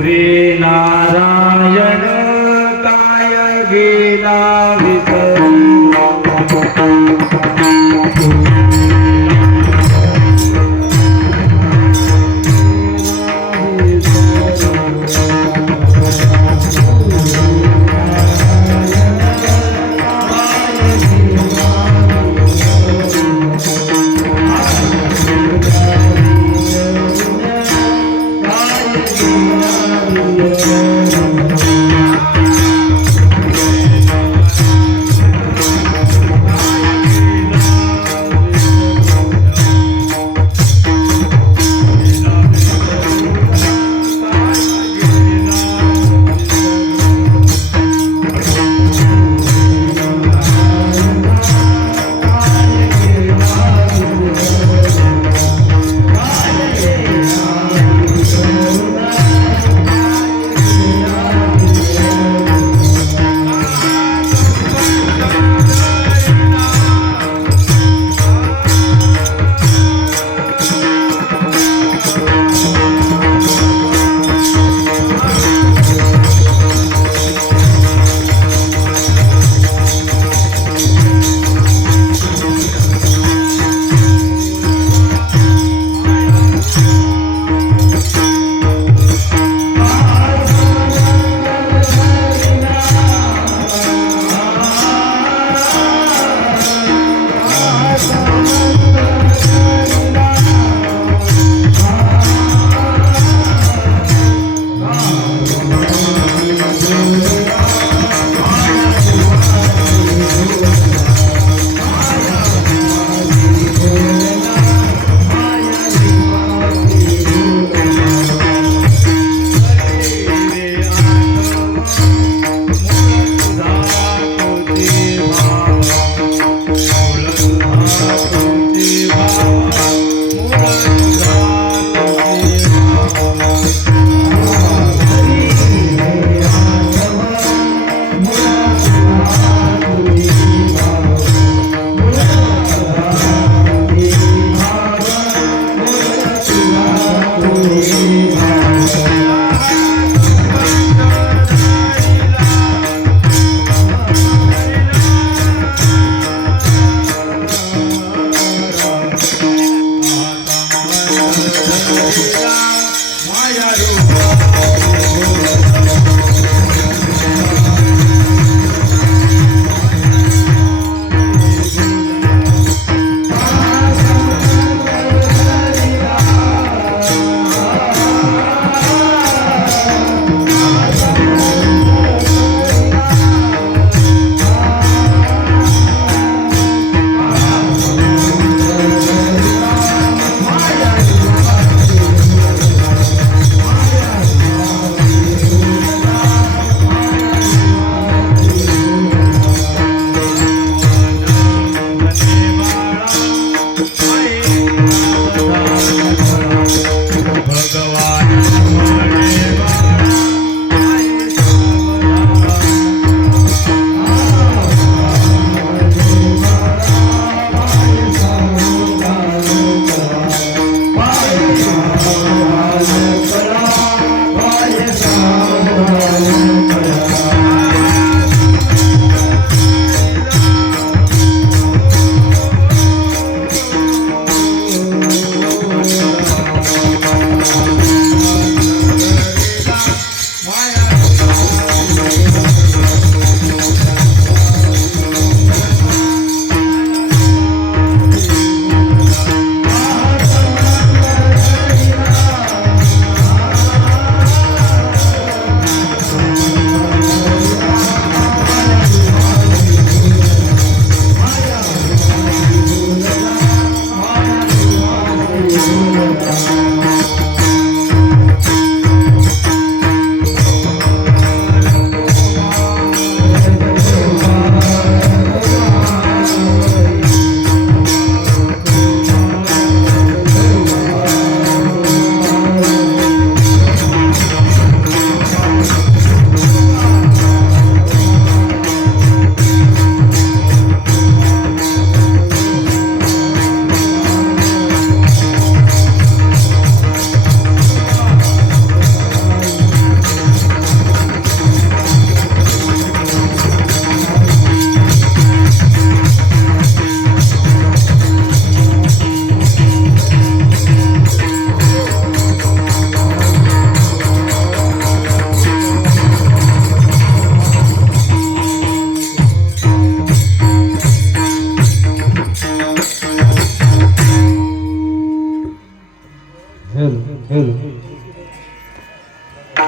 पुरे नारायण काय गेला विसरून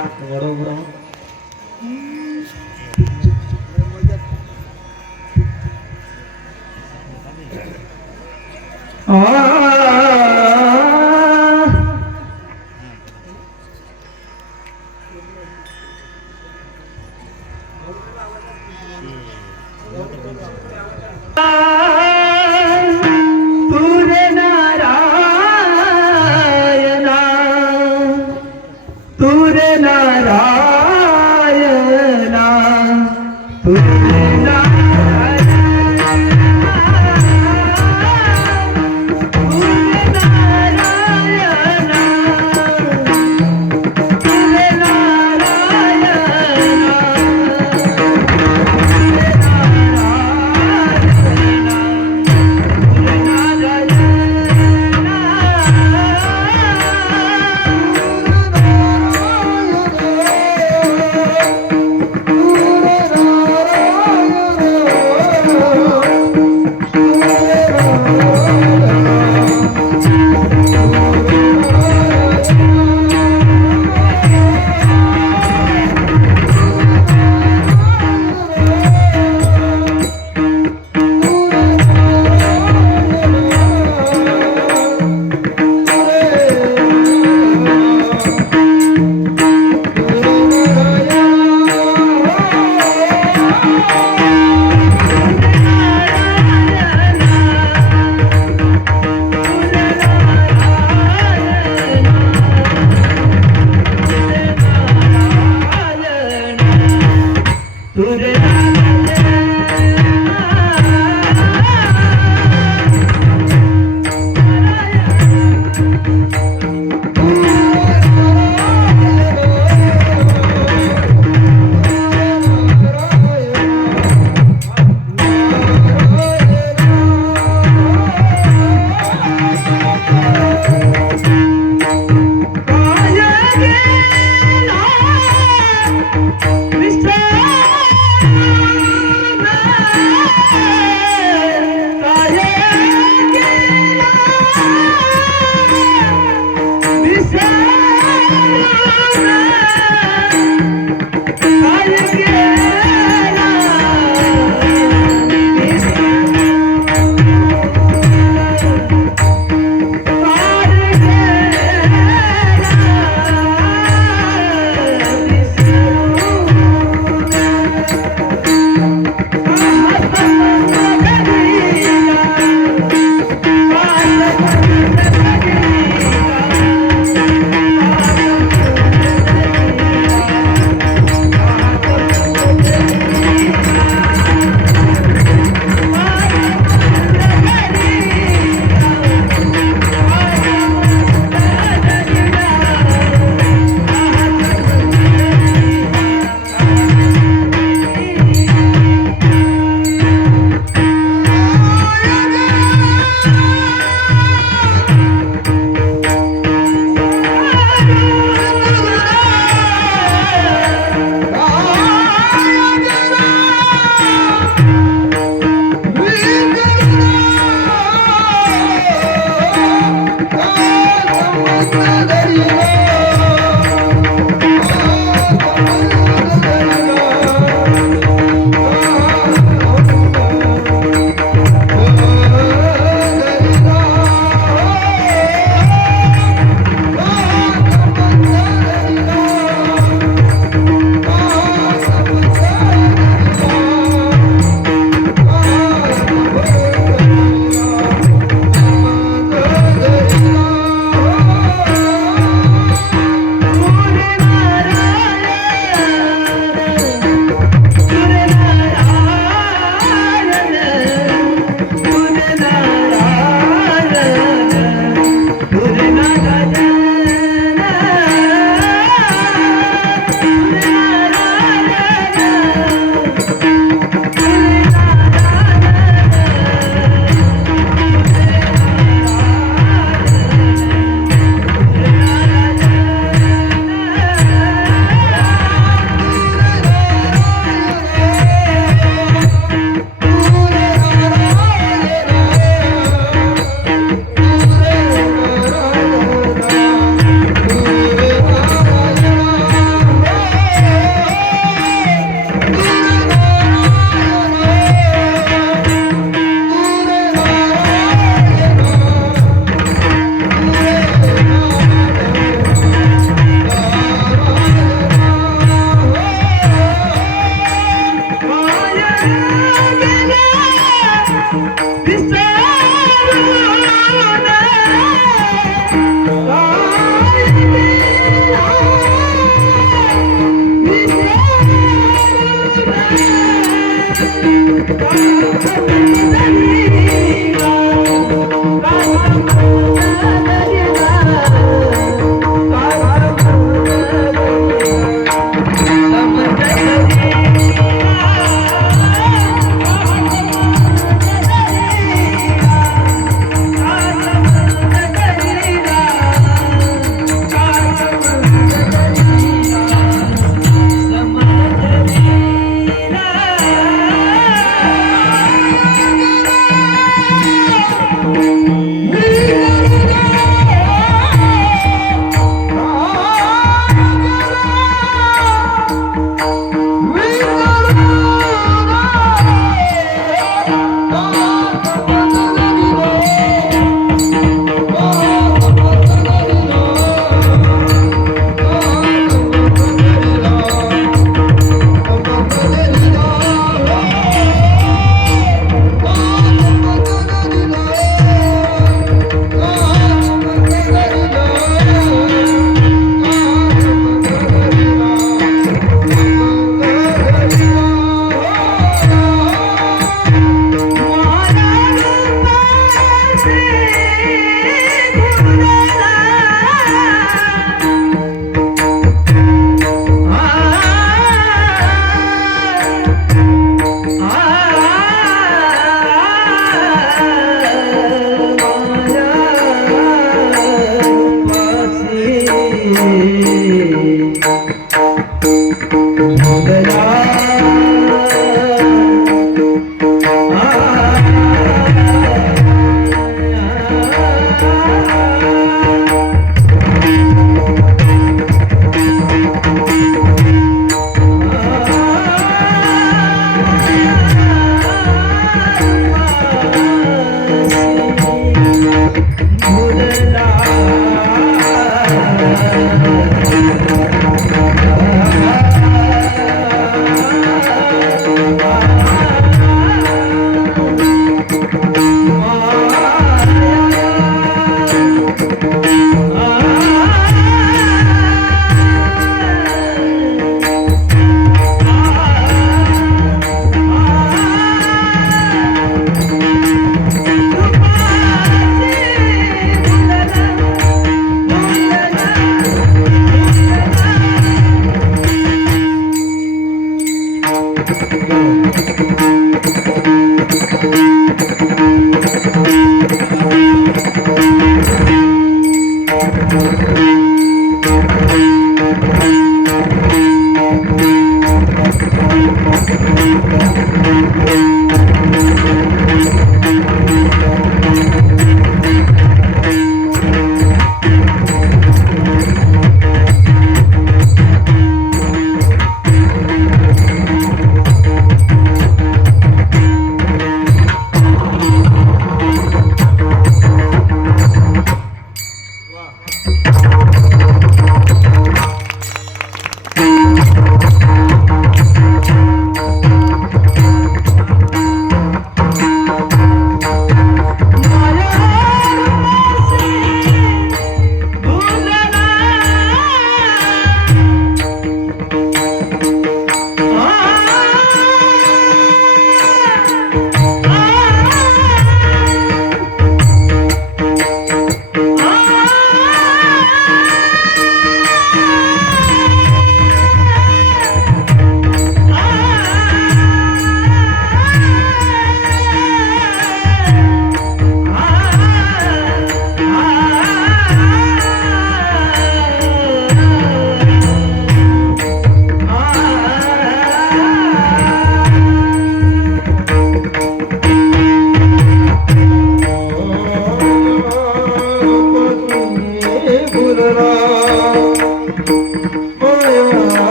बरोबर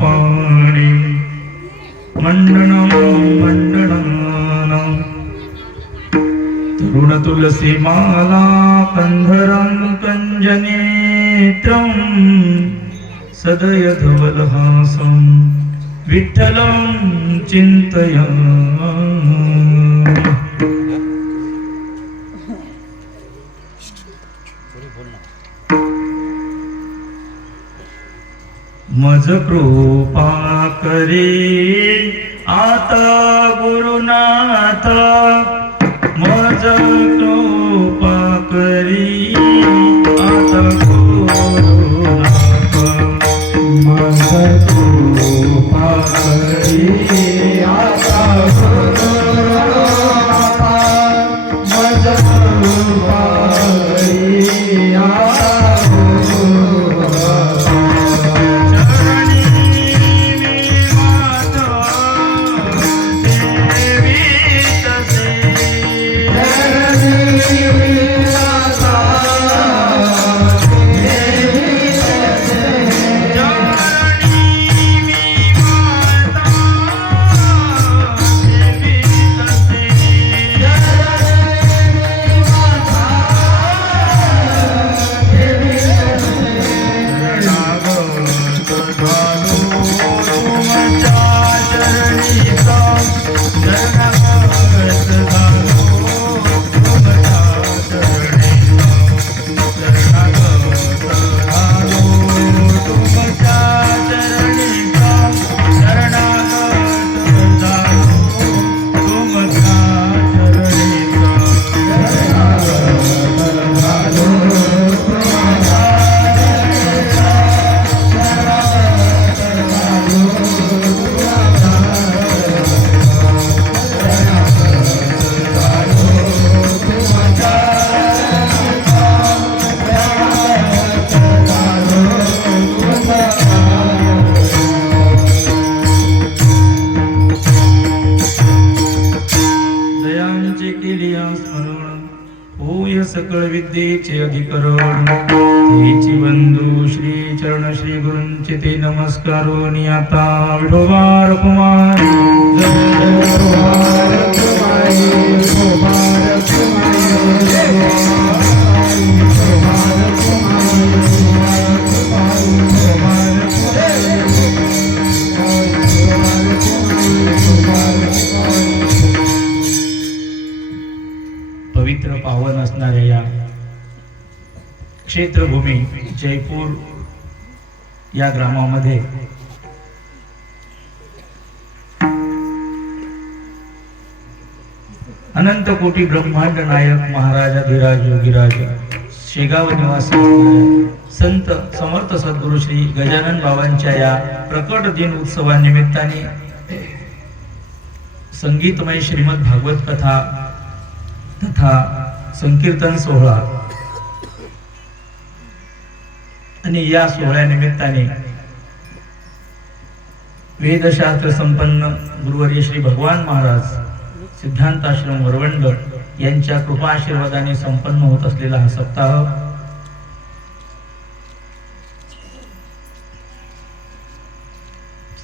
पाणी मंडनं मंडनं तरुण तुलसी माला कंधरं कंजनेत्रं सदय धवलहासं विठ्ठलं चिन्तयामि। मज कृपा करी आता गुरुनाथ, मज कृपा करी आता गुरुनाथ, मज कृपा करी आता गुरुनाथ, मज कृपा करी आता सकळ विद्येचे अधिकरण तेची बंधू श्री चरण श्री गुरूंचे ते नमस्कारोनी आता विठोबा कुमार पवित्र पावन असणाऱ्या या क्षेत्रभूमी जयपूर या ग्रामामध्ये अनंत कोटी ब्रह्मांड नायक महाराजाधिराज योगीराज शेगाव निवासी संत समर्थ सद्गुरु श्री गजानन बाबांच्या या प्रकट दिन उत्सवानिमित्ताने संगीतमय श्रीमद भागवत कथा तथा संकीर्तन सोहळा आणि या सोहळ्यानिमित्ताने वेदशास्त्र संपन्न गुरुवर्य श्री भगवान महाराज सिद्धांताश्रम वरवंड यांच्या कृपा आशीर्वादाने संपन्न होत असलेला हा सप्ताह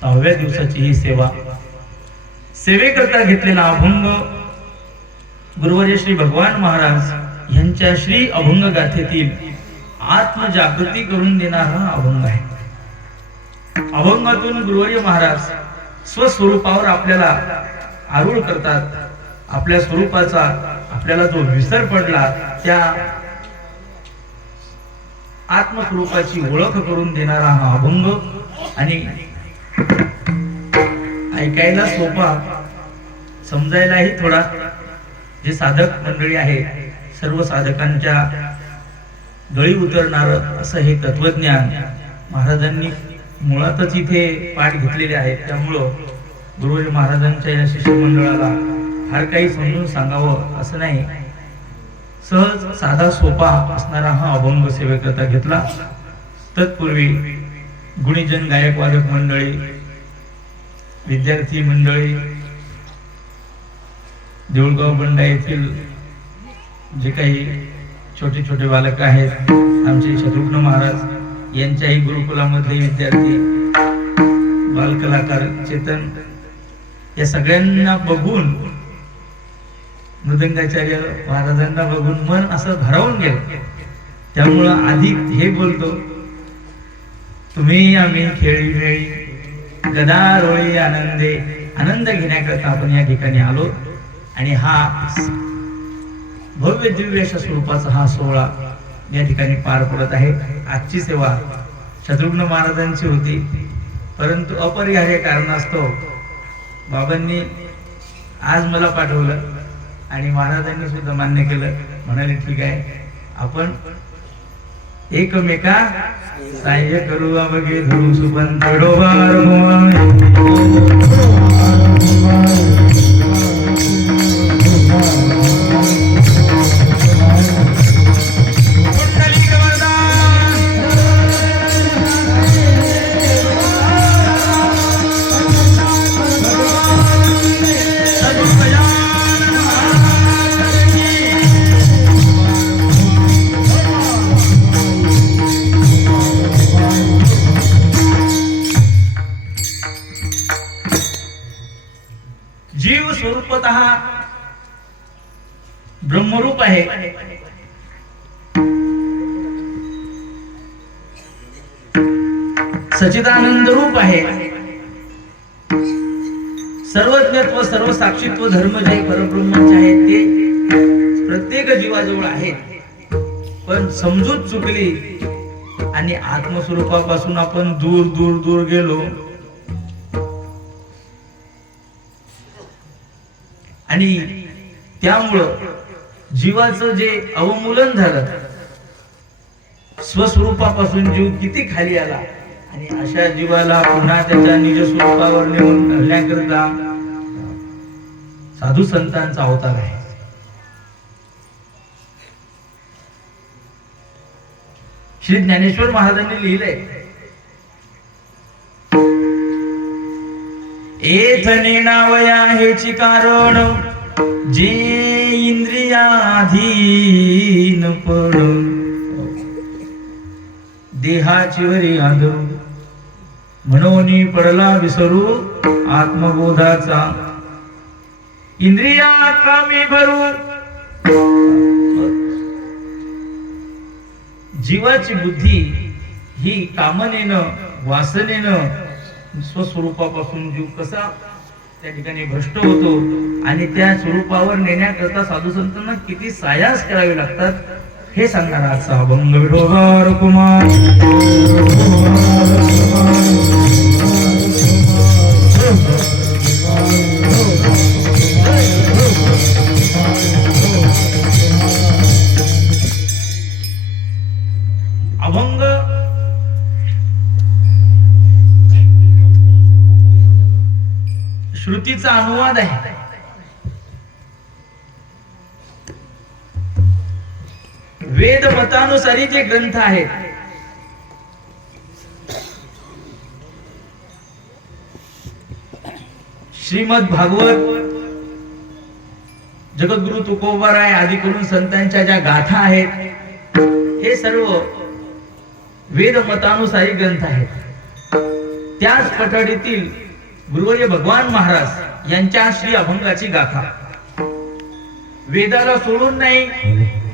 6व्या दिवसाची ही सेवेकरता घेतलेला अभंग गुरुवर्य श्री भगवान महाराज यांच्या श्री अभंग गाथेतील आत्मजागृती करून देणारा हा अभंग आहे। अभंगातून गुरुवर्य महाराज स्वस्वरूपावर आपल्याला आरूढ करतात। आपल्या स्वरूपाचा आपल्याला जो विसर पडला त्या आत्मस्वरूपाची ओळख करून देणारा हा अभंग आणि ऐकायला सोपा, समजायलाही थोडा, जे साधक मंडळी आहे सर्व साधकांच्या गळी उतरणार असं हे तत्वज्ञान महाराजांनी मुळातच इथे पाठ घेतलेले आहेत। त्यामुळं गुरुजी महाराजांच्या या शिष्य मंडळाला फार काही समजून सांगावं असं नाही, सहज साधा सोपा असणारा हा अभंग सेवेकरता घेतला। तत्पूर्वी गुणीजन गायक वादक मंडळी, विद्यार्थी मंडळी, देऊळगाव बंडा येथील जे काही छोटे छोटे बालक आहेत, आमचे शत्रुघ्न महाराज यांच्याही गुरुकुलामधले विद्यार्थी, बालकलाकार चेतन या सगळ्यांना बघून मृदंगाचार्य महाराजांना बघून मन असं भारावून गेलं. त्यामुळं आधी हे बोलतो, तुम्ही आम्ही खेळी वेळी गदा रोळी आनंदे, आनंद घेण्याकरता आपण या ठिकाणी आलो आणि हा भव्य दिव्य अशा स्वरूपाचा हा सोहळा या ठिकाणी पार पडत आहे. आजची सेवा शत्रुघ्न महाराजांची होती, परंतु अपरिहार्य कारणास्तव बाबांनी आज मला पाठवलं आणि महाराजांनी सुद्धा मान्य केलं. म्हणाले ठीक आहे, आपण एकमेका सहाय्य करू. अवघे धरू सुपंत डोबार जीव स्वरूपतः ब्रह्मरूप आहे. सच्चिदानंद रूप आहे. सर्वज्ञत्व सर्व साक्षीत्व धर्म जे परब्रह्माचे आहे ते प्रत्येक जीवाजवळ आहे. पण समजूत चुकली आणि आत्मस्वरूपापासून आपण दूर दूर दूर गेलो आणि त्यामुळं जीवाचं जे अवमूलन झालं, स्वस्वरूपापासून जीव किती खाली आला आणि अशा जीवाला पुन्हा त्याच्या निज स्वरूपावर नेऊन धरण्याकरता साधू संतांचा अवतार आहे. श्री ज्ञानेश्वर महाराजांनी लिहिलंय, एथने नावया हेची कारण जे इंद्रियाधीन पड, देहाची वरी आंधळू म्हणून पडला विसरू आत्मबोधाचा, इंद्रिया कामी भरू. जीवाची बुद्धी ही कामनेनं वासनेनं स्वस्वरूपापासून जीव कसा त्या ठिकाणी भ्रष्ट होतो आणि त्या स्वरूपावर नेण्याकरता साधू संतांना किती सायास करावे लागतात हे सांगणारा आजचा अभंग विठोबा कुमार. अभंग श्रुतीचा अनुवाद आहे. वेद मतानुसारी जे ग्रंथ आहेत श्रीमद भागवत, जगद्गुरु तुकोबाराय आदी करून संतांच्या ज्या गाथा आहेत हे सर्व वेद मतानुसारी ग्रंथ आहेत. त्याच पठडीतील गुरुवर्य भगवान महाराज यांच्या श्री अभंगाची गाथा वेदाला सोडून नाही,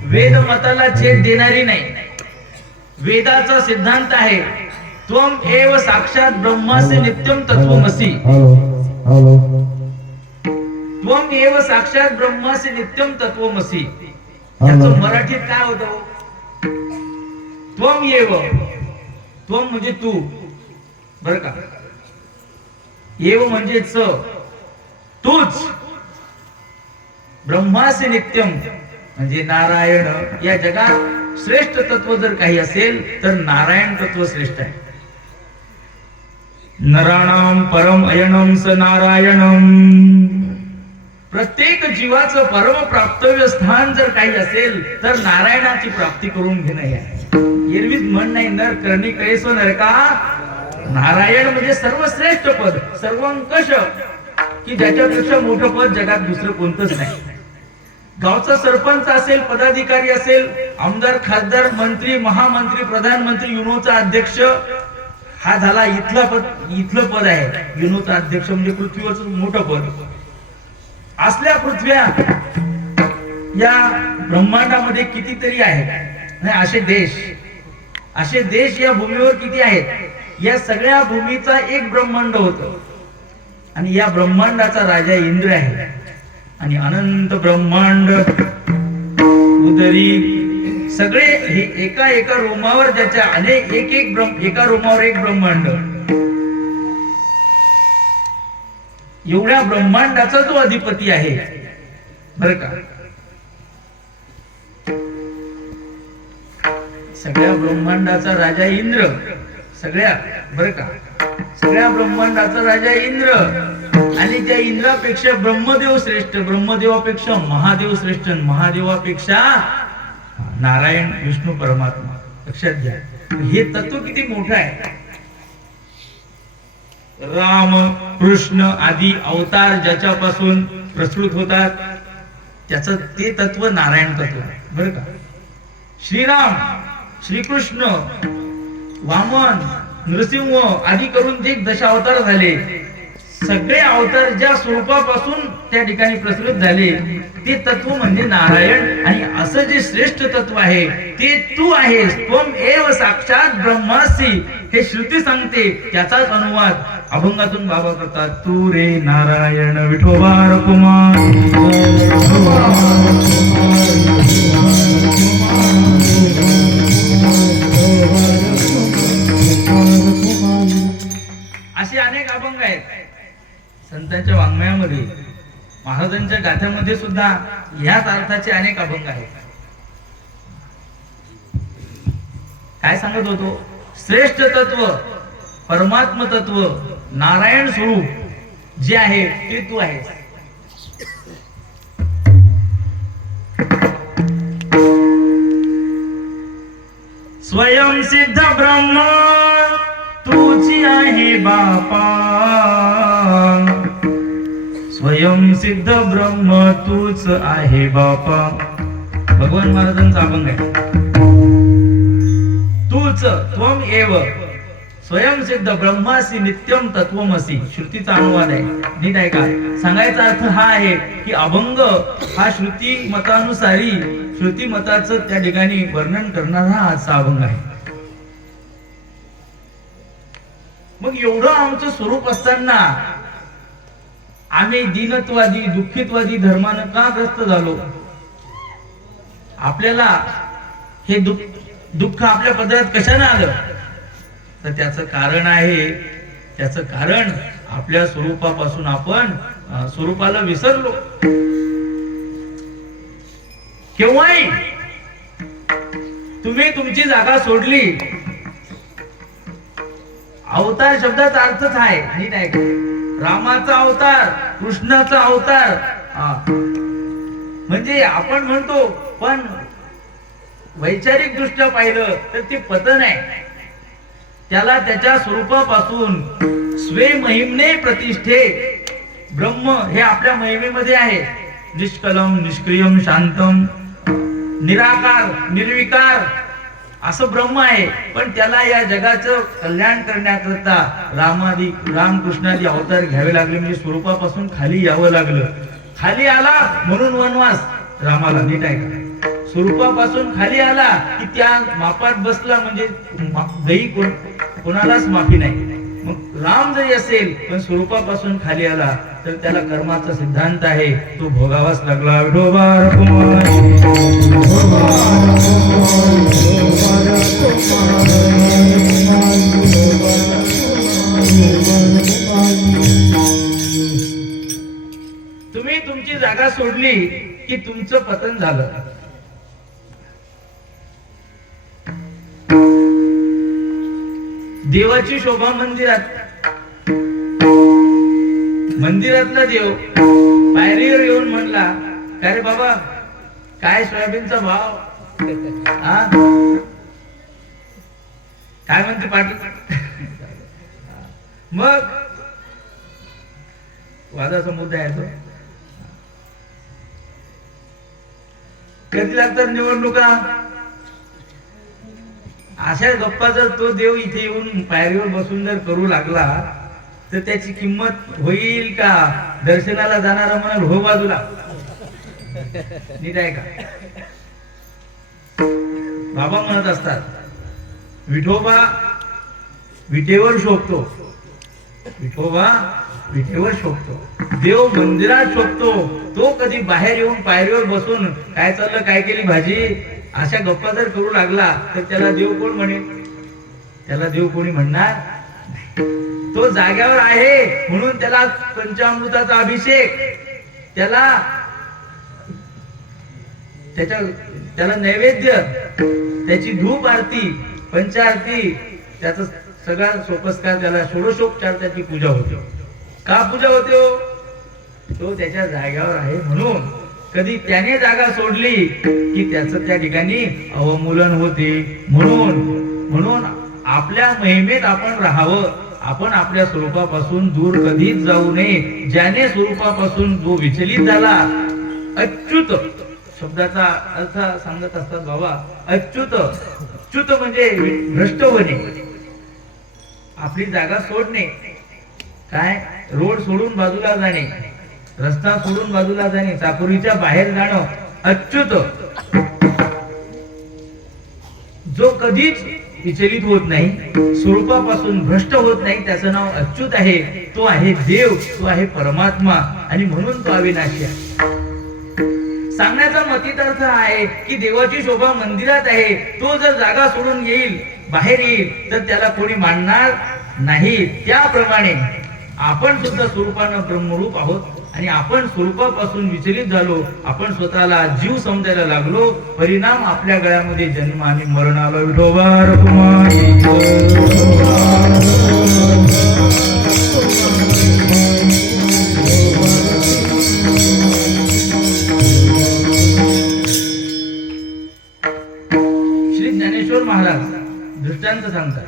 वेद मताला छेद देणारी नाही. वेदाचा सिद्धांत आहे त्वम एव साक्षात ब्रह्मासि नित्यम तत्वमसि. त्वम एव साक्षात ब्रह्मासि नित्यम तत्वमसि. याचं मराठीत काय होतं? त्वम एव, त्वम म्हणजे तू बर का, एव म्हणजे तूच, ब्रह्मासि नित्यम म्हणजे नारायण. या जगात श्रेष्ठ तत्व जर काही असेल तर नारायण तत्व श्रेष्ठ आहे. नराणाम परम अयनम स नारायणम. प्रत्येक जीवाचं परम प्राप्तव्य स्थान जर काही असेल तर नारायणाची प्राप्ती करून घेणं आहे. एरवीच म्हण नाही, नर करणी कैसो नरका. नारायण म्हणजे सर्वश्रेष्ठ पद, सर्वंकष, की ज्याच्यापेक्षा मोठं पद जगात दुसरं कोणतंच नाही. गावचा सरपंच असेल, पदाधिकारी असेल, आमदार, खासदार, मंत्री, महामंत्री, प्रधानमंत्री, युनोचा अध्यक्ष, हा झाला इथलं पद आहे. युनोचा अध्यक्ष म्हणजे पृथ्वीवरच मोठं पद. असल्या पृथ्व्या या ब्रह्मांडामध्ये कितीतरी आहेत. असे देश या भूमीवर किती आहेत. या सगळ्या भूमीचा एक ब्रह्मांड होतं आणि या ब्रह्मांडाचा राजा इंद्र आहे. आणि अनंत ब्रह्मांड उदरी सगळे हे एका रोमावर ज्याच्या अनेक एका रोमावर एक ब्रह्मांड. एवढ्या ब्रह्मांडाचा जो अधिपती आहे बर का. सगळ्या ब्रह्मांडाचा राजा इंद्र. सगळ्या बर का सगळ्या ब्रह्मांडाचा राजा इंद्र. आणि त्या इंद्रापेक्षा ब्रह्मदेव श्रेष्ठ. ब्रह्मदेवापेक्षा महादेव श्रेष्ठ. महादेवापेक्षा नारायण विष्णू परमात्मा. लक्षात घ्या हे तत्व किती मोठं आहे. राम कृष्ण आदी अवतार ज्याच्यापासून प्रस्तुत होतात त्याचं ते तत्व नारायण तत्व बरं का. श्रीराम श्रीकृष्ण वामन नृसिंह आदी करून जे दशावतार झाले सगळे अवतार ज्या स्वरूपापासून त्या ठिकाणी प्रस्तुत झाले ते तत्व म्हणजे नारायण. आणि असं जे श्रेष्ठ तत्व आहे ते तू आहेस. त्वम एव साक्षात ब्रह्मासी हे श्रुती सांगते. त्याचाच अनुवाद अभंगातून बाबा करतात. तू रे नारायण विठोबा कुमार. असे अनेक अभंग आहेत संतांच्या वाङ्मयामध्ये. महाराजांच्या गाथ्यामध्ये सुद्धा ह्याच अर्थाचे अनेक अभंग आहेत. काय सांगत होतो. श्रेष्ठ तत्व परमात्म तत्व नारायण स्वरूप जे आहे ते तू आहेस. स्वयं सिद्ध ब्रह्म तुझी आहे बापा. स्वयं सिद्ध ब्रह्म तूच आहे बापा. भगवान महाराजांचा अभंग आहे. तूच त्वम एव स्वयं सिद्ध ब्रह्मासी नित्यम तत्वमसी. श्रुतीचा अनुवाद आहे. नीट आहे का. सांगायचा अर्थ हा आहे की अभंग हा श्रुती मतानुसारी श्रुती मताचं त्या ठिकाणी वर्णन करणारा हा आजचा अभंग आहे. मग एवढं आमचं स्वरूप असताना आम्ही दीनत्वादी दुःखितवादी धर्मानं का ग्रस्त झालो. आपल्याला हे दुःख आपल्या पदरात कशाने आलं तर त्याचं कारण आहे. त्याचं कारण आपल्या स्वरूपापासून आपण स्वरूपाला विसरलो. केव्हाही तुम्ही तुमची जागा सोडली. अवतार शब्दाचा अर्थच आहे. नीट आहे. रामाचा अवतार कृष्णाचा अवतार म्हणजे आपण म्हणतो पण वैचारिक दृष्ट्या पाहिलं तर ते पतन आहे. त्याला त्याच्या स्वरूपापासून स्वे महिमने प्रतिष्ठे ब्रह्म हे आपल्या महिमेमध्ये आहे. निष्कलम निष्क्रियम शांतम निराकार निर्विकार असं ब्रह्म आहे. पण त्याला या जगाचं कल्याण करण्याकरता रामकृष्णादी अवतार घ्यावे लागले. म्हणजे स्वरूपापासून खाली यावं लागलं. खाली आला म्हणून वनवास रामाला. नीट आहे का. स्वरूपापासून खाली आला की त्या मापात बसला म्हणजे दही कोणालाच माफी नाही. मग राम जरी असेल पण स्वरूपापासून खाली आला तर त्याला कर्माचा सिद्धांत आहे. तो भोगावाच लागला. विठोबा तुम्ही तुमची जागा सोडली की तुमचं पतन झालं. देवाची शोभा मंदिरातला देव पायरीवर येऊन म्हणला काय रे बाबा काय सोयाबीनचा भाव. काय म्हणते पाटील. मग वादाचा मुद्दा आहे तो. कधी लागतात निवडणुका. अशा गप्पा जर तो देव इथे येऊन पायरीवर बसून जर करू लागला तर त्याची किंमत होईल का? दर्शनाला जाणारा म्हणाल हो बाजूला. नीट आहे का? बाबा म्हणत असतात विठोबा विटेवर शोभतो, विठोबा विटेवर शोभतो, देव मंदिरात शोभतो. तो कधी बाहेर येऊन पायरीवर बसून काय चाललं, काय केली भाजी, अशा गप्पा जर करू लागला तर त्याला देव कोण म्हणेल? त्याला देव कोणी म्हणणार नाही. तो जाग्यावर आहे म्हणून त्याला पंचामृताचा अभिषेक, त्याला नैवेद्य, त्याची धूप आरती, पंचारती, त्याचा सगळा सोपस्कार, त्याला षोडशोपचार, त्याची पूजा होते. का पूजा होते हो? तो त्याच्या जाग्यावर आहे म्हणून. कधी त्याने जागा सोडली की त्याचं त्या ठिकाणी अवमूलन होते. म्हणून आपल्या महिमेत आपण राहावं. आपण आपल्या स्वरूपापासून दूर कधीच जाऊ नये. ज्याने स्वरूपापासून जो विचलित झाला, अच्युत शब्दाचा अर्थ सांगत असतात बाबा. अच्युत, च्युत म्हणजे भ्रष्ट होणे, आपली जागा सोडणे, काय रोड सोडून बाजूला जाणे, रस्ता सोडून बाजूला जाणे, चाकोरीच्या बाहेर जाणं. अच्युत जो कधीच विचलित होत नाही, स्वरूपापासून भ्रष्ट होत नाही, त्याचं नाव अच्युत आहे. तो आहे देव, तो आहे परमात्मा, आणि म्हणून तो अविनाशी आहे. सांगण्याचा मतित अर्थ आहे की देवाची शोभा मंदिरात आहे. तो जर जागा सोडून येईल, बाहेर येईल, तर त्याला कोणी मानणार नाही. त्याप्रमाणे आपण सुद्धा स्वरूपानं ब्रह्मरूप आहोत आणि आपण स्वरूपापासून विचलित झालो. आपण स्वतःला जीव समजायला लागलो. परिणाम आपल्या गळ्यामध्ये जन्म आणि मरण आलं. विठोबा रखुमाई श्री ज्ञानेश्वर महाराज दृष्टांत सांगतात.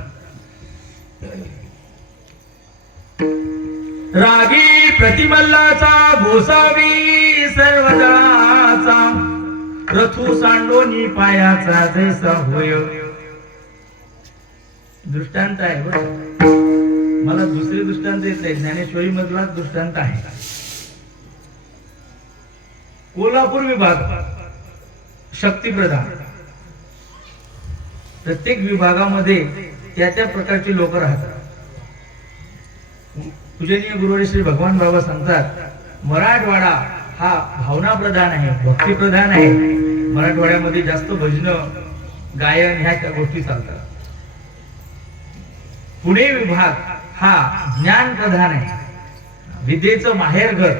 रागी प्रतिमल्लाचा गोसावी सर्व दळाचा, रथू सांडोनी पायाचा जैसा होय. दृष्टांत आहे बरं. मला दुसरे दृष्टांत येत नाही, ज्ञानेश्वरी मधला दृष्टांत आहे. कोल्हापूर विभाग शक्तिप्रधान. प्रत्येक विभागामध्ये त्या प्रकारची लोक राहतात. पूजनीय गुरुवारी श्री भगवान बाबा सांगतात मराठवाडा हा भावना प्रधान आहे, भक्ती प्रधान आहे. मराठवाड्यामध्ये जास्त भजन गायन ह्या गोष्टी चालतात. पुणे विभाग हा ज्ञान प्रधान आहे, विद्येचं माहेरघर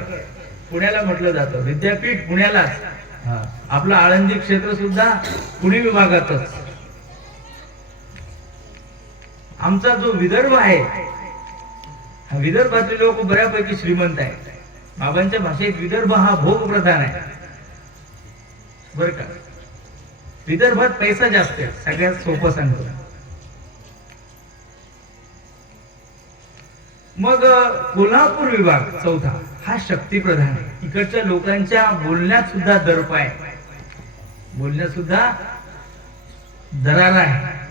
पुण्याला म्हटलं जातं. विद्यापीठ पुण्यालाच. आपलं आळंदी क्षेत्र सुद्धा पुणे विभागातच. आमचा जो विदर्भ आहे, विदर्भातले लोक बऱ्यापैकी श्रीमंत आहेत. बाबांच्या भाषेत विदर्भ हा भोग प्रधान आहे बर का. विदर्भात पैसा जास्त आहे, सगळ्यात सोपं सांगतो. मग कोल्हापूर विभाग चौथा हा शक्ती प्रधान आहे. इकडच्या लोकांच्या बोलण्यात सुद्धा दर्प आहे, बोलण्यात सुद्धा दरारा आहे.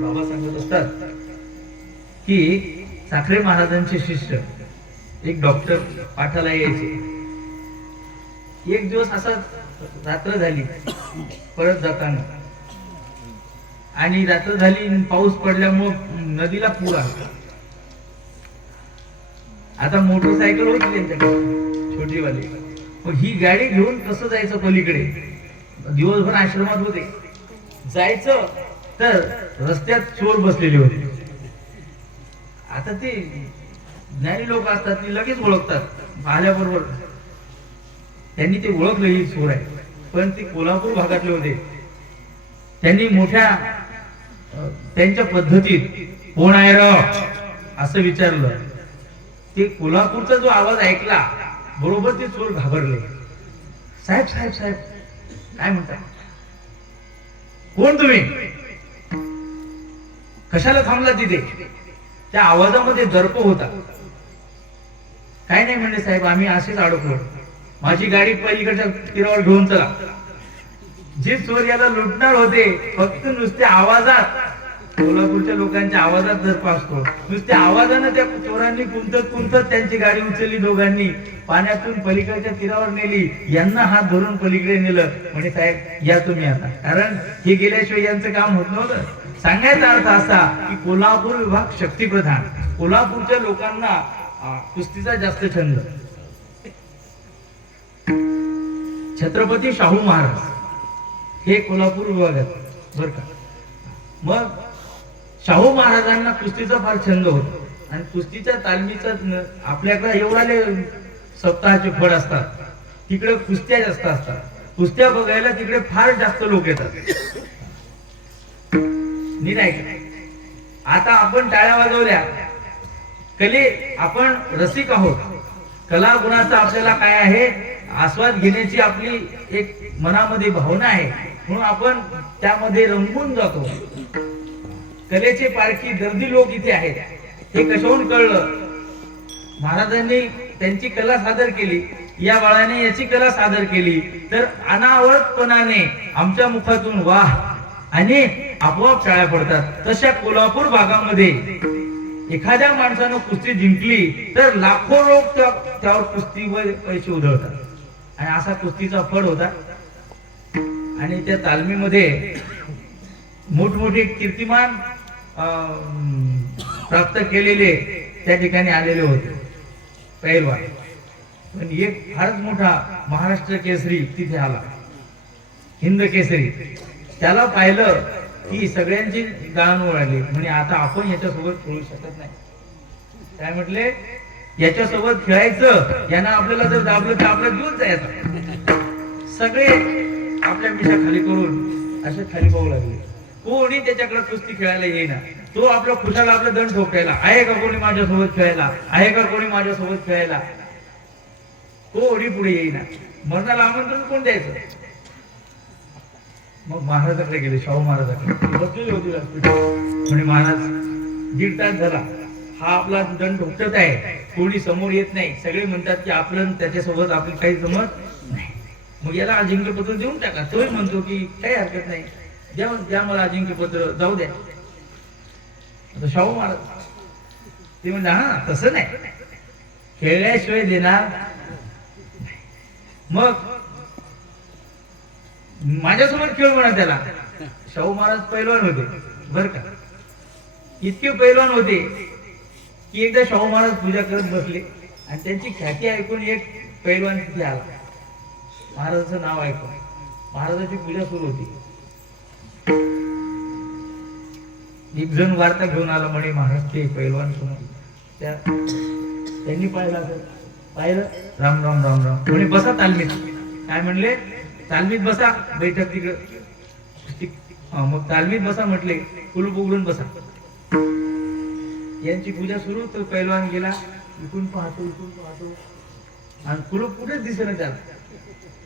बाबा सांगत असतात की साखरे महाराजांचे शिष्य एक डॉक्टर पाठाला यायचे. एक दिवस असा रात्र झाली परत जाताना, आणि रात्र झाली, पाऊस पडल्यामुळे नदीला पूर आला. आता मोटरसायकल होती त्यांच्याकडे छोटीवाली, पण ही गाडी घेऊन कसं जायचं पलीकडे? दिवसभर आश्रमात होते. जायचं तर रस्त्यात चोर बसलेले होते. आता ते ज्ञानी लोक असतात, ते लगेच ओळखतात आल्याबरोबर. त्यांनी ते ओळखलं ही चोर आहे, पण ते कोल्हापूर भागातले होते. त्यांनी मोठ्या त्यांच्या पद्धतीत कोण आहे र असं विचारलं. ते कोल्हापूरचा जो आवाज ऐकला बरोबर ते चोर घाबरले. साहेब साहेब साहेब काय म्हणता? कोण तुम्ही? कशाला थांबला तिथे? त्या आवाजामध्ये दर्प होता. काय नाही म्हणले साहेब, आम्ही असेच अडकलो, माझी गाडी पलीकडच्या तीरावर घेऊन चला. जे चोर याला लुटणार होते फक्त नुसत्या आवाजात, कोल्हापूरच्या लोकांच्या आवाजात जर पासतो, नुसत्या आवाजानं त्या चोरांनी कुंतत त्यांची गाडी उचलली, दोघांनी पाण्यातून पलीकडच्या तीरावर नेली, यांना हात धरून पलीकडे नेलं. म्हणे साहेब या तुम्ही आता, कारण हे गेल्याशिवाय यांचं काम होत नव्हतं. सांगायचा अर्थ असा की कोल्हापूर विभाग शक्तिप्रधान, कोल्हापूरच्या लोकांना कुस्तीचा जास्त छंद. छत्रपती शाहू महाराज हे कोल्हापूर विभागात बर का. मग शाहू महाराजांना कुस्तीचा फार छंद होता आणि कुस्तीच्या तालमीचा आपल्याकडे एवढाले सप्ताहाचे फळ असतात, तिकडे कुस्त्या जास्त असतात. कुस्त्या बघायला तिकडे फार जास्त लोक येतात. नाही का? आता आपण टाळ्या वाजवल्या, आपण रसिक आहोत, कला गुणाचा आपल्याला काय आहे, आस्वाद घेण्याची आपली एक मनामध्ये भावना आहे, म्हणून आपण त्यामध्ये रंगून जातो. कलेचे पारखी दर्दी लोक इथे आहेत. हे कशाहून कळलं? महाराजांनी त्यांची कला सादर केली, या बाळाने याची कला सादर केली, तर अनावरतपणाने आमच्या मुखातून वाह आणि आपोआप टाळ्या पडतात. तशा कोल्हापूर भागामध्ये एखाद्या माणसानं कुस्ती जिंकली तर लाखो लोक त्यावर कुस्तीवर पैसे उधळतात आणि असा कुस्तीचा फळ होता. आणि त्या तालमीमध्ये मोठमोठे कीर्तिमान प्राप्त केलेले त्या ठिकाणी आलेले होते पैलवान. पण एक फारच मोठा महाराष्ट्र केसरी तिथे आला, हिंद केसरी. त्याला पाहिलं की सगळ्यांची गाण वळाली. म्हणजे आता आपण याच्यासोबत खेळू शकत नाही. काय म्हटले, याच्यासोबत खेळायचं, यांना आपल्याला जर दाबलं तर आपल्याला घेऊन जायचं. सगळे आपल्या मिशा खाली करून असे खाली पाहू लागले. कोणी त्याच्याकडे कुस्ती खेळायला येईना. तो आपला खुशाला आपला दंड ठोकायला, आहे का कोणी माझ्यासोबत खेळायला, आहे का कोणी माझ्यासोबत खेळायला, कोणी पुढे येईना. मरणाला आमंत्रण कोण द्यायचं? मग महाराजाकडे गेले, शाहू महाराजाकडे बसलेले होते. म्हणे महाराज, 1.5 तास झाला हा आपला दंड ठोकत आहे, कोणी समोर येत नाही. सगळे म्हणतात की आपलं त्याच्यासोबत आपलं काही जमत नाही, मग याला अजिंक्यपत्र देऊन टाका. तोही म्हणतो की काही हरकत नाही, द्या मला अजिंक्यपत्र, जाऊ द्या. शाहू महाराज ते म्हणजे हा तसं नाही, खेळल्याशिवाय देणार. मग माझ्यासोबत खेळ म्हणा त्याला. शाहू महाराज पैलवान होते बर का, इतके पैलवान होते की एकदा शाहू महाराज पूजा करत बसले आणि त्यांची ख्याती ऐकून एक पैलवान तिथे आला. महाराजांचं नाव ऐकून महाराजांची पूजा सुरू होती. एक जण वार्ता घेऊन आला, म्हणे महाराज ते पैलवान समोर. त्यांनी पाहिलं, राम राम राम राम. म्हणे बसा तालमीत. काय म्हणले, तालमीत बसा, बैठक तिकडे. मग तालमीत बसा म्हटले, कुलूप उघडून बसा. यांची पूजा सुरू. तर पैलवान गेला, इकडून पाहतो आणि कुलूप कुठेच दिसेना त्याला.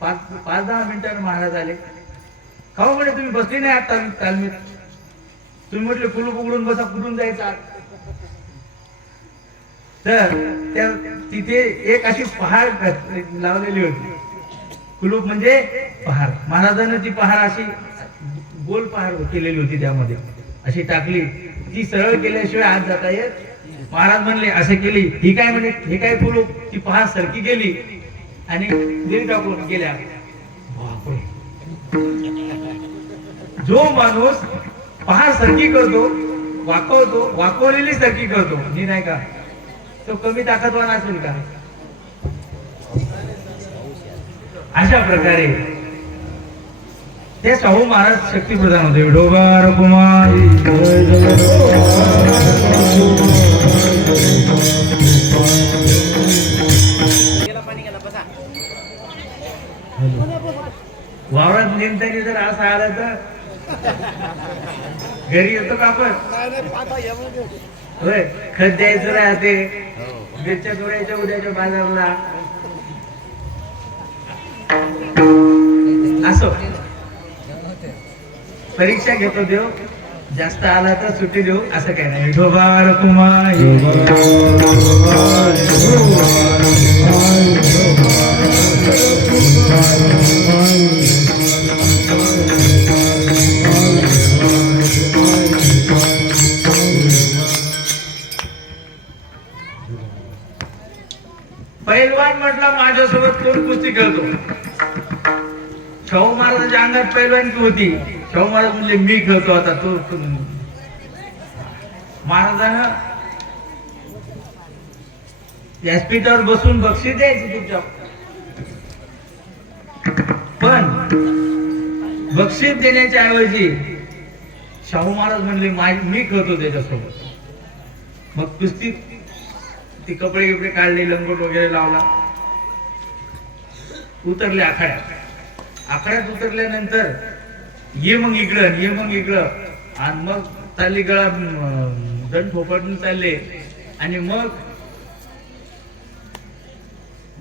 5-10 मिनिटांनी महाराज आले. खाऊ म्हणे तुम्ही बसले नाही आत तालमीत, तुम्ही म्हटले कुलूप उघडून बसा, कुठून जायचं? तर तिथे एक अशी पहार लावलेली होती. कुलूप म्हणजे पहार. महाराजांनी ती पहार अशी गोल पहार केलेली होती, त्यामध्ये अशी टाकली. ती सरळ केल्याशिवाय आत जाता येत. महाराज म्हणले असे केली, ही काय म्हणे, हे काय कुलूप? ती पहार सरकी गेली आणि दिली टाकून गेल्या. जो माणूस पहार सरकी करतो, वाकवतो, वाकवलेली सरकी करतो, नाही का, तो कमी ताकदवान असेल का? अशा प्रकारे ते शाहू महाराज शक्तिप्रधान होते. विठोबा रघुमाई वावरात नेमतानी जर असं आलं तर घरी येतो का आपण? होय, खत द्यायचं राहते, मिरच्या तोडायच्या उद्याच्या बाजारला. असो परीक्षा घेतो देव, जास्त आला तर सुट्टी देऊ, असं काय नाही. विठोबा रघुमाई पैलवान म्हटला माझ्यासोबत कोण कुस्ती खेळतो? शाहू महाराजांच्या अंगात पैलवानकी होती. शाहू महाराज म्हणले मी खेळतो आता. तो महाराजानं व्यासपीठावर बसून बक्षीस द्यायची तुमच्या, पण बक्षीस देण्याच्या ऐवजी शाहू महाराज म्हणले मी खेळतो त्याच्यासोबत. मग कुस्ती ती कपडे कपडे काढले, लंगोट वगैरे लावला, उतरले आखाड्यात. आखाड्यात उतरल्यानंतर ये मग इकडं आणि मग चालली गळा दंड फोपटून चालले आणि मग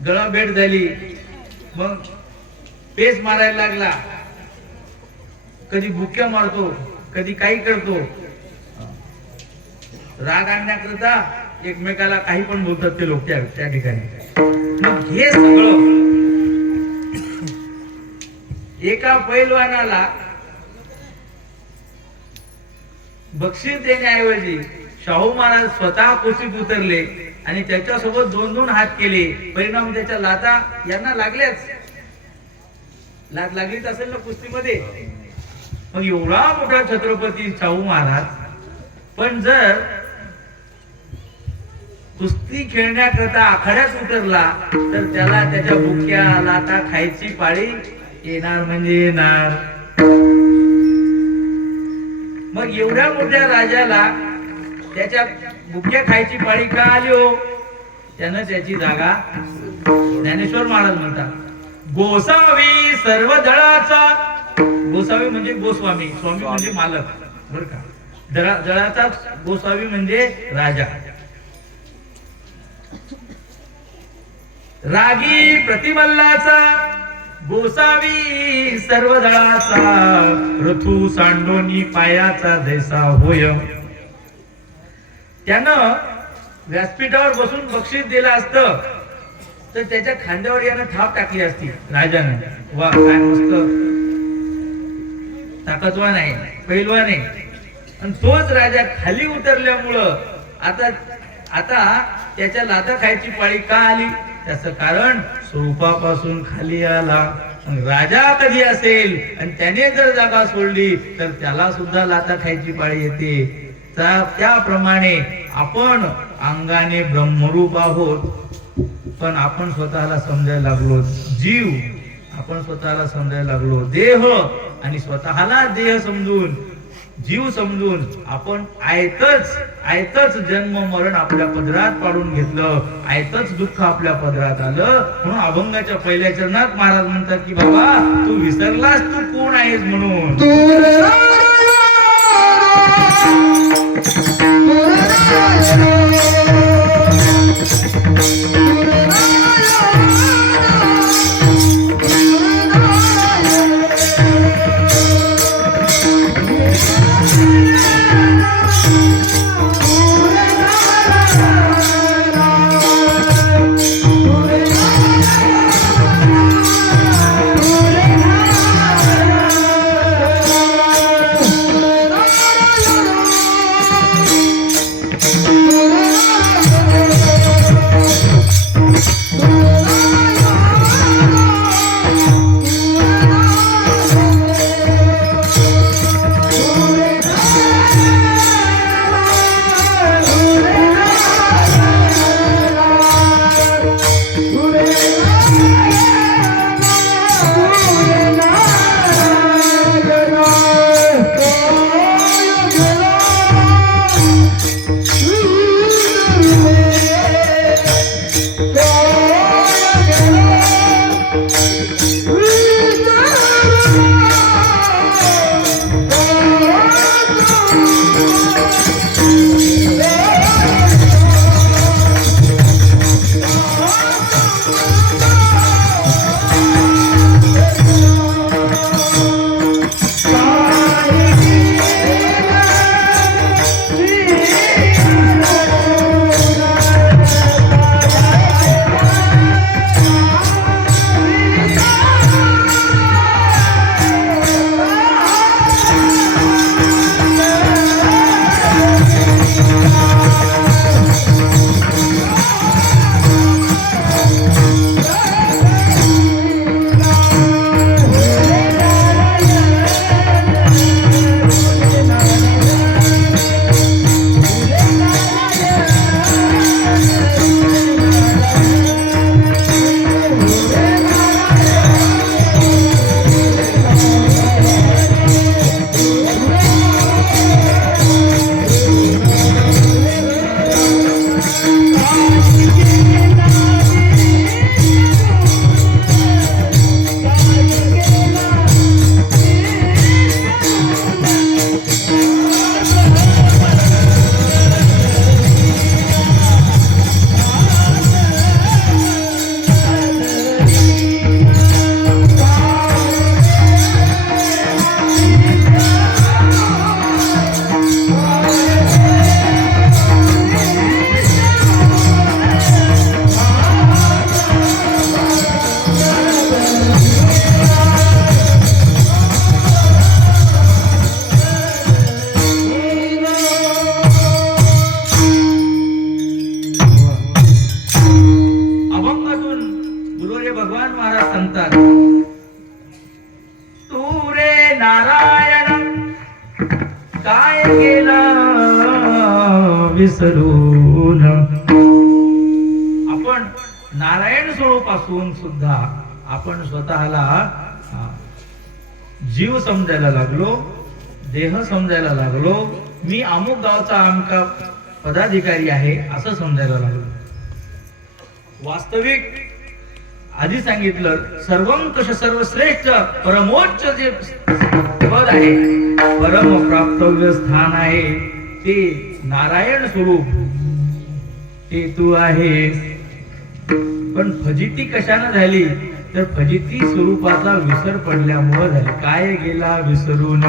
गळा भेट झाली. मग पेस मारायला लागला, कधी बुक्या मारतो, कधी काही करतो. राग आणण्याकरता एकमेकाला काही पण बोलतात ते लोक त्या ठिकाणी. मग हे सगळं एका पैलवानाला बक्षीस देण्याऐवजी शाहू महाराज स्वतः कुस्तीत उतरले आणि त्याच्यासोबत 2-2 हात केले. परिणाम त्याच्या लाता यांना लागल्याच. लात लागलीच असेल ना कुस्तीमध्ये. मग एवढा मोठा छत्रपती शाहू महाराज, पण जर कुस्ती खेळण्याकरता आखाड्यात उतरला तर त्याला त्याच्या बुक्या लाता खायची पाळी येणार म्हणजे येणार. मग एवढ्या मोठ्या राजाला त्याच्या बुक्या खायची पाळी का आली हो? त्यानं त्याची जागा ज्ञानेश्वर महाराज म्हणतात, गोसावी सर्व दळाचा. गोसावी म्हणजे गोस्वामी, स्वामी म्हणजे मालक, बर का. दळाचा गोसावी म्हणजे राजा. रागी प्रतिमल्लाचा गोसावी सर्व दळाचा, रथू सांडोनी पायाचा जैसा होय. त्यानं व्यासपीठावर बसून बक्षीस दिलं असतं तर त्याच्या खांद्यावर यानं थाप टाकली असती राजानं. वा काय मस्त ताकदवान आहे, पैलवान आहे. आणि तोच राजा खाली उतरल्यामुळं आता त्याच्या लाथा खायची पाळी का आली? त्याचं कारण स्वरूपापासून खाली आला. राजा कधी असेल आणि त्याने जर जागा सोडली तर त्याला सुद्धा लाथा खायची पाळी येते. त्याप्रमाणे आपण अंगाने ब्रह्मरूप आहोत, पण आपण स्वतःला समजायला लागलो जीव, आपण स्वतःला समजायला लागलो देह, आणि स्वतःला देह समजून जीव समजून आपण आयतच जन्म मरण आपल्या पदरात पाडून घेतलं, आयतच दुःख आपल्या पदरात आलं. म्हणून अभंगाच्या पहिल्या चरणात महाराज म्हणतात की बाबा तू विसरलास तू कोण आहेस म्हणून. भगवान महाराज सांगतात, तू रे नारायण काय केला विसरून. आपण नारायण स्वरूपासून सुद्धा आपण स्वतःला जीव समजायला लागलो, देह समजायला लागलो, मी अमुक गावचा आमका पदाधिकारी आहे असं समजायला लागलो. वास्तविक आधी सांगितलं सर्वंकष सर्वश्रेष्ठ परमोच्च जे पद आहे, परम प्राप्तव्य स्थान आहे ते नारायण स्वरूप, ते तू आहेस. पण फजिती कशाने झाली तर फजिती स्वरूपाचा विसर पडल्यामुळे झाली. काय गेला विसरून